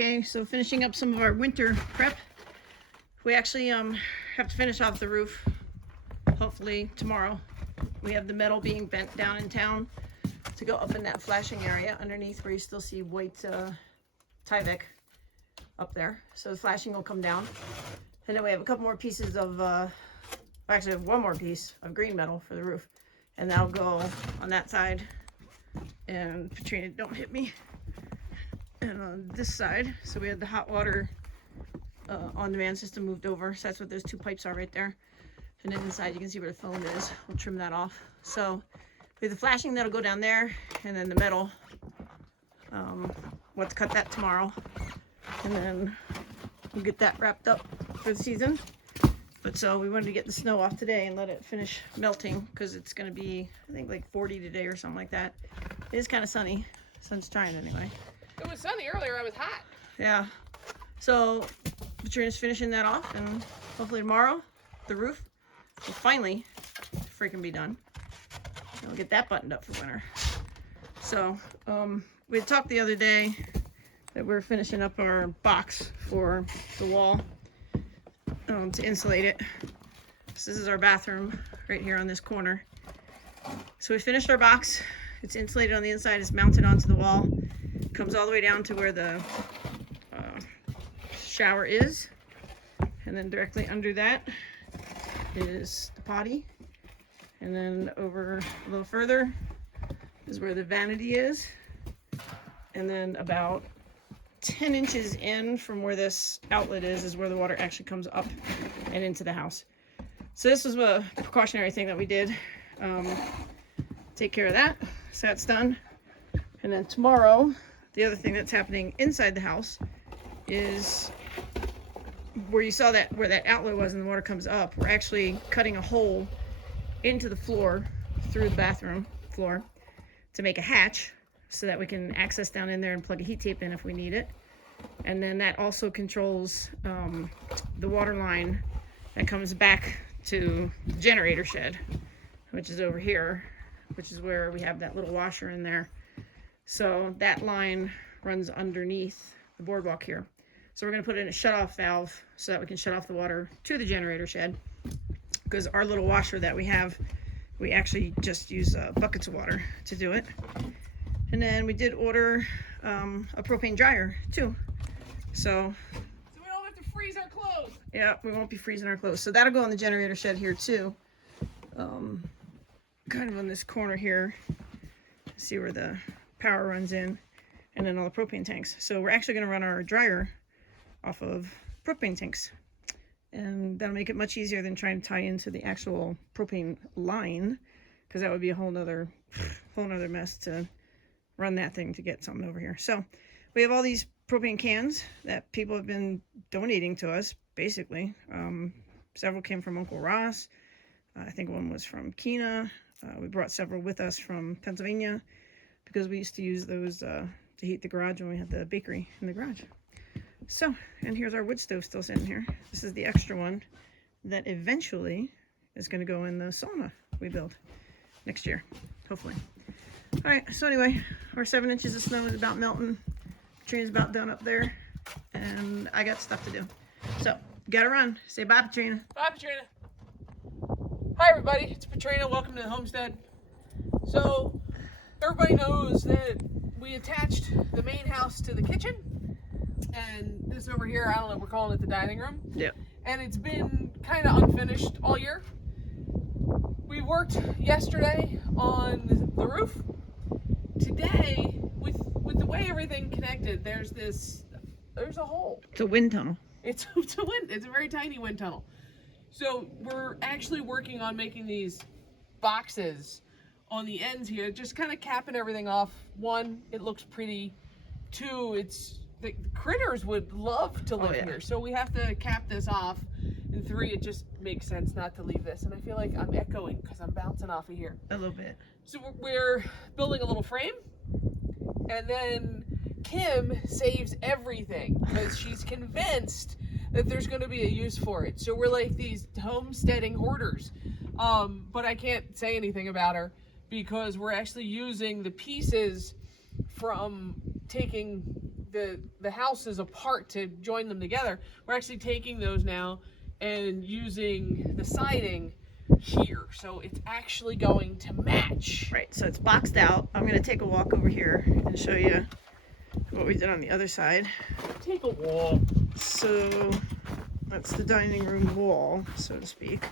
Okay, so finishing up some of our winter prep. We actually have to finish off the roof, hopefully tomorrow. We have the metal being bent down in town to go up in that flashing area underneath where you still see white Tyvek up there. So the flashing will come down. And then we have a couple more pieces of, actually one more piece of green metal for the roof. And that'll go on that side. And Katrina, don't hit me. And on this side, so we had the hot water on-demand system moved over. So that's what those two pipes are right there. And then inside you can see where the foam is. We'll trim that off. So we have the flashing that'll go down there, and then the metal. We'll have to cut that tomorrow. And then we'll get that wrapped up for the season. But so we wanted to get the snow off today and let it finish melting because it's going to be, I think, like 40 today or something like that. It is kind of sunny. Sun's trying anyway. It was sunny earlier. I was hot. Yeah. So Katrina's finishing that off, and hopefully tomorrow the roof will finally freaking be done. And we'll get that buttoned up for winter. So we had talked the other day that we're finishing up our box for the wall to insulate it. So this is our bathroom right here on this corner. So we finished our box. It's insulated on the inside. It's mounted onto the wall. It comes all the way down to where the shower is. And then directly under that is the potty. And then over a little further is where the vanity is. And then about 10 inches in from where this outlet is where the water actually comes up and into the house. So this was a precautionary thing that we did. Take care of that. So that's done. And then tomorrow, the other thing that's happening inside the house is where you saw that, where that outlet was and the water comes up, we're actually cutting a hole into the floor through the bathroom floor to make a hatch so that we can access down in there and plug a heat tape in if we need it. And then that also controls the water line that comes back to the generator shed, which is over here, which is where we have that little washer in there. So that line runs underneath the boardwalk here. So we're going to put in a shutoff valve so that we can shut off the water to the generator shed, because our little washer that we have, we actually just use buckets of water to do it. And then we did order a propane dryer too. So we don't have to freeze our clothes. Yeah, we won't be freezing our clothes. So that'll go in the generator shed here too. Kind of on this corner here. See where the power runs in, and then all the propane tanks. So we're actually going to run our dryer off of propane tanks, and that'll make it much easier than trying to tie into the actual propane line, because that would be a whole nother mess to run that thing to get something over here. So we have all these propane cans that people have been donating to us, basically. Several came from Uncle Ross. I think one was from Keena. We brought several with us from Pennsylvania because we used to use those to heat the garage when we had the bakery in the garage. So, and here's our wood stove still sitting here. This is the extra one that eventually is going to go in the sauna we build next year, hopefully. All right, so anyway, our 7 inches of snow is about melting. Katrina's about done up there, and I got stuff to do. So, gotta run. Say bye, Katrina. Bye, Katrina. Hi, everybody. It's Katrina. Welcome to the homestead. So, everybody knows that we attached the main house to the kitchen, and this over here, I don't know, we're calling it the dining room. Yep. And it's been kind of unfinished all year. We worked yesterday on the roof. Today, with the way everything connected, there's a hole. It's a wind tunnel. It's a very tiny wind tunnel. So we're actually working on making these boxes on the ends here, just kind of capping everything off. One, it looks pretty. Two, it's the critters would love to live here, so we have to cap this off. And three, it just makes sense not to leave this. And I feel like I'm echoing because I'm bouncing off of here a little bit. So we're building a little frame, and then Kim saves everything because she's convinced that there's going to be a use for it. So we're like these homesteading hoarders. But I can't say anything about her because we're actually using the pieces from taking the houses apart to join them together. We're actually taking those now and using the siding here, so it's actually going to match. Right, so it's boxed out. I'm gonna take a walk over here and show you what we did on the other side. Take a walk. So that's the dining room wall, so to speak.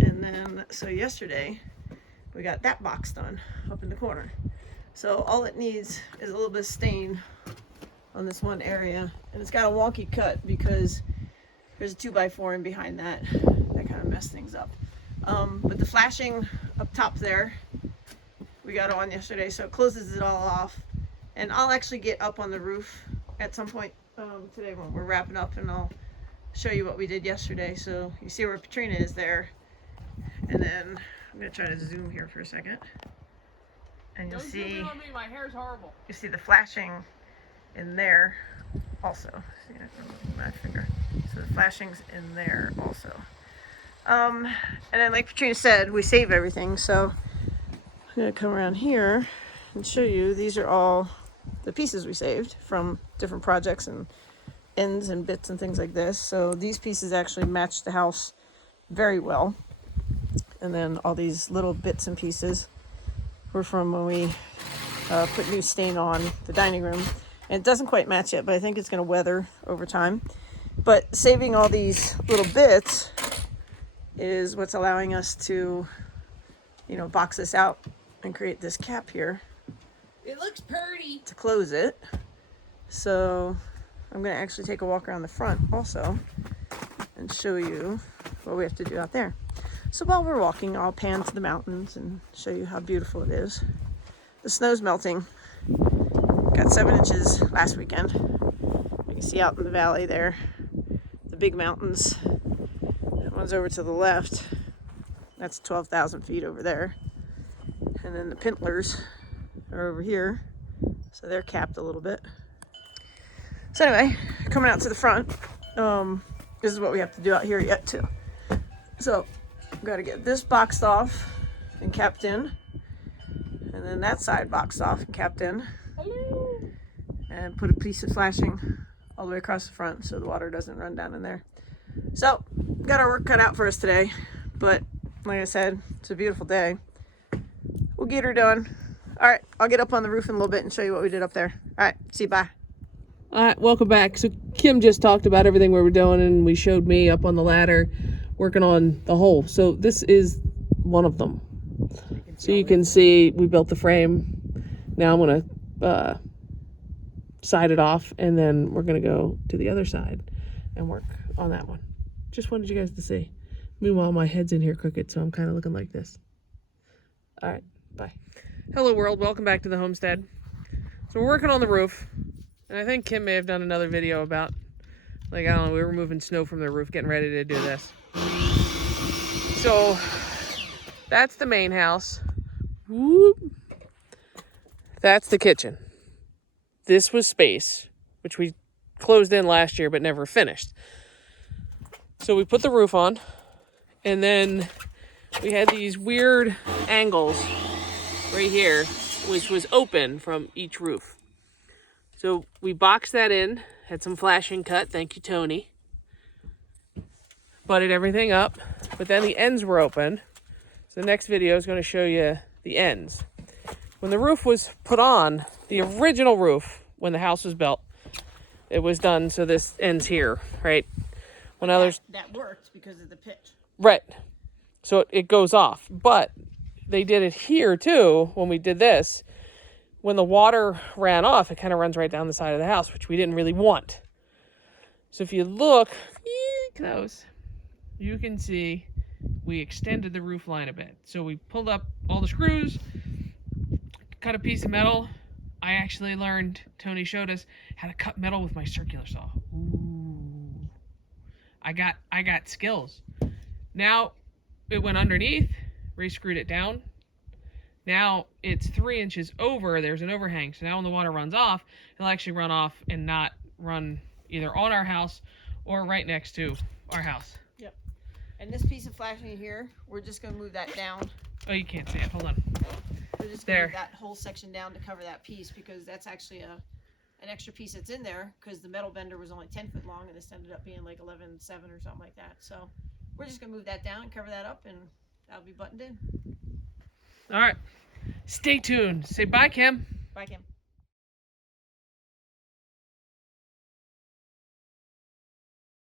And then, so yesterday we got that box done up in the corner. So all it needs is a little bit of stain on this one area, and it's got a wonky cut because there's a 2x4 in behind that. That kind of messed things up. But the flashing up top there, we got on yesterday, so it closes it all off. And I'll actually get up on the roof at some point today when we're wrapping up, and I'll show you what we did yesterday. So you see where Katrina is there. And then I'm gonna try to zoom here for a second. And you'll Don't zoom see, in on me, my hair's horrible. you see the flashing in there also. See, my finger. So the flashing's in there also. And then like Katrina said, we save everything. So I'm gonna come around here and show you, these are all the pieces we saved from different projects and ends and bits and things like this. So these pieces actually match the house very well. And then all these little bits and pieces were from when we put new stain on the dining room. And it doesn't quite match yet, but I think it's going to weather over time. But saving all these little bits is what's allowing us to, you know, box this out and create this cap here. It looks pretty. To close it. So I'm going to actually take a walk around the front also and show you what we have to do out there. So while we're walking, I'll pan to the mountains and show you how beautiful it is. The snow's melting. Got 7 inches last weekend. You can see out in the valley there, the big mountains. That one's over to the left. That's 12,000 feet over there. And then the Pintlers are over here. So they're capped a little bit. So anyway, coming out to the front, this is what we have to do out here yet too. So got to get this boxed off and capped in, and then that side boxed off and capped in. Hello. And put a piece of flashing all the way across the front so the water doesn't run down in there. So got our work cut out for us today, but like I said, it's a beautiful day. We'll get her done. All right, I'll get up on the roof in a little bit and show you what we did up there. All right, see you, bye. All right, welcome back. So Kim just talked about everything we were doing, and we showed me up on the ladder working on the hole. So this is one of them. So you can see we built the frame. Now I'm gonna side it off, and then we're gonna go to the other side and work on that one. Just wanted you guys to see. Meanwhile, my head's in here crooked, so I'm kind of looking like this. All right, bye. Hello world, welcome back to the homestead. So we're working on the roof, and I think Kim may have done another video about, like, I don't know, we were moving snow from the roof, getting ready to do this. So that's the main house. Whoop. That's the kitchen. This was space, which we closed in last year but never finished. So we put the roof on, and then we had these weird angles right here, which was open from each roof. So we boxed that in, had some flashing cut, thank you Tony. Butted everything up, but then the ends were open. So the next video is going to show you the ends. When the roof was put on, the original roof, when the house was built, it was done so this ends here, right? Well, now that worked because of the pitch. Right. So it goes off. But they did it here too when we did this. When the water ran off, it kind of runs right down the side of the house, which we didn't really want. So if you look close, you can see we extended the roof line a bit. So we pulled up all the screws, cut a piece of metal. I actually learned, Tony showed us how to cut metal with my circular saw. Ooh. I got skills. Now it went underneath, re-screwed it down. Now it's 3 inches over, there's an overhang. So now when the water runs off, it'll actually run off and not run either on our house or right next to our house. Yep. And this piece of flashing here, we're just going to move that down. Oh, you can't see it. Hold on. We're just going to move that whole section down to cover that piece because that's actually an extra piece that's in there because the metal bender was only 10 foot long and this ended up being like 11.7 or something like that. So we're just gonna move that down, cover that up, and that'll be buttoned in. All right. Stay tuned. Say bye, Kim. Bye, Kim.